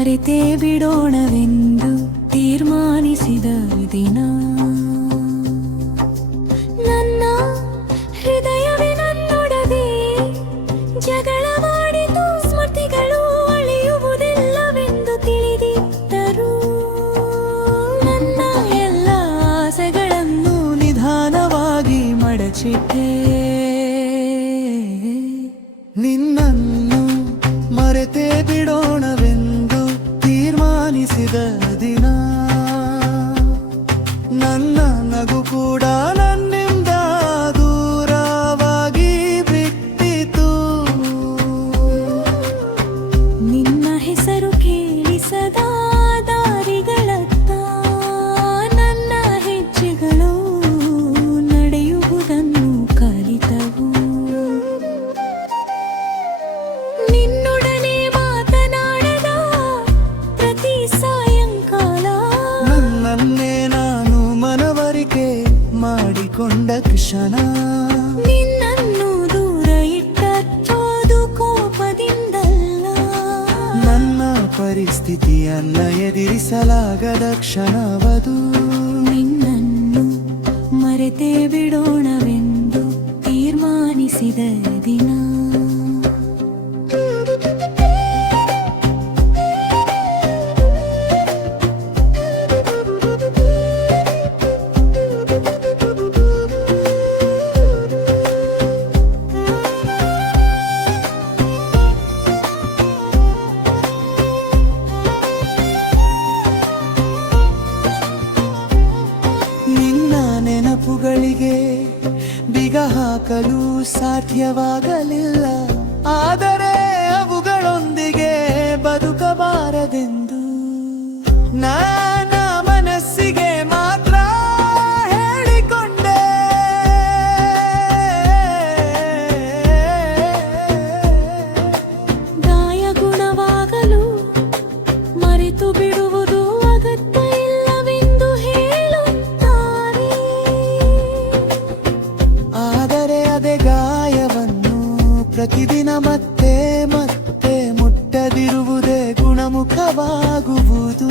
ಮರೆತೇ ಬಿಡೋಣವೆಂದು ತೀರ್ಮಾನಿಸಿದ ದಿನ. ನನ್ನ ಹೃದಯವೇ ನನ್ನೊಡನೆ ಜಗಳವಾಡಿತು, ಸ್ಮೃತಿಗಳು ಅಳಿಯುವುದಿಲ್ಲವೆಂದು ತಿಳಿದಿದ್ದರು. ನನ್ನ ಎಲ್ಲ ಆಸೆಗಳನ್ನು ನಿಧಾನವಾಗಿ ಮಡಚಿಟ್ಟೆ. ನಿನ್ನನ್ನು ಮರೆತೇ ಬಿಡೋಣವೆಂದು ತೀರ್ಮಾನಿಸಿದ ದಿನ. ನನ್ನ ನಗು ಕೂಡ ನನ್ನಿಂದ ದೂರವಾಗಿ ಬಿಟ್ಟಿತು. ನಿನ್ನ ಹೆಸರು ಕೇಳಿಸದ ದಾರಿಗಳತ್ತ ನನ್ನ ಹೆಜ್ಜೆಗಳು ನಡೆಯುವುದನ್ನು ಕಲಿತವು. ನಿನ್ನೊಡನೆ ಮಾತನಾಡದ ಪ್ರತಿ ಸಾಯಂಕಾಲ ನನ್ನನ್ನೇ ನಾನು ಮನವರಿಕೆ ಮಾಡಿಕೊಂಡ ಕ್ಷಣ. ನಿನ್ನನ್ನು ದೂರ ಇಟ್ಟದ್ದು ಕೋಪದಿಂದಲ್ಲ, ನನ್ನ ಪರಿಸ್ಥಿತಿಯನ್ನ ಎದುರಿಸಲಾಗದ ಕ್ಷಣವದು. ನಿನ್ನನ್ನು ಮರೆತೇ ಬಿಡೋಣವೆಂದು ತೀರ್ಮಾನಿಸಿದ ದಿನ. ನಿನ್ನ ನೆನಪುಗಳಿಗೆ ಬಿಗ ಹಾಕಲು ಸಾಧ್ಯವಾಗಲಿಲ್ಲ, ಆದರೆ ಅವುಗಳೊಂದಿಗೆ ಬದುಕಬಾರದೆಂದು ನನ್ನ ಮನಸ್ಸಿಗೆ ಮಾತ್ರ ಹೇಳಿಕೊಂಡೆ. ಗಾಯ ಗುಣವಾಗಲು ಮರೆತು ಬಿಡುವುದು ಅಗತ್ಯ ಇಲ್ಲವೆಂದು ಹೇಳುತ್ತಾರೆ, ಆದರೆ ಅದೇ ಗಾಯವನ್ನು ಪ್ರತಿದಿನ ಮತ್ತೆ ಮತ್ತೆ ಮುಟ್ಟದಿರುವುದೇ ಗುಣಮುಖವಾಗುವುದು.